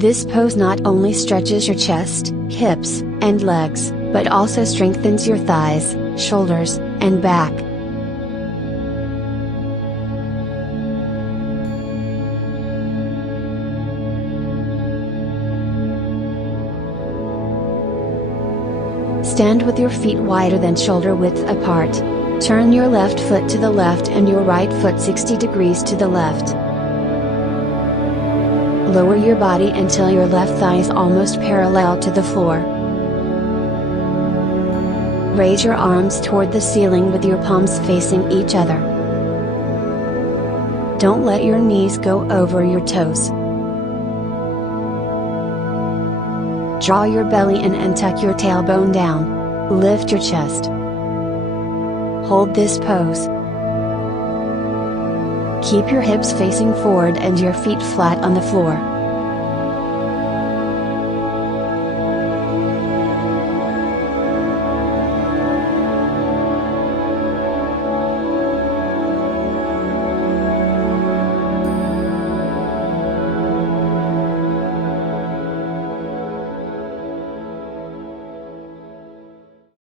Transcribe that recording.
This pose not only stretches your chest, hips, and legs, but also strengthens your thighs, shoulders, and back. Stand with your feet wider than shoulder width apart. Turn your left foot to the left and your right foot 60 degrees to the left. Lower your body until your left thigh is almost parallel to the floor. Raise your arms toward the ceiling with your palms facing each other. Don't let your knees go over your toes. Draw your belly in and tuck your tailbone down. Lift your chest. Hold this pose. Keep your hips facing forward and your feet flat on the floor.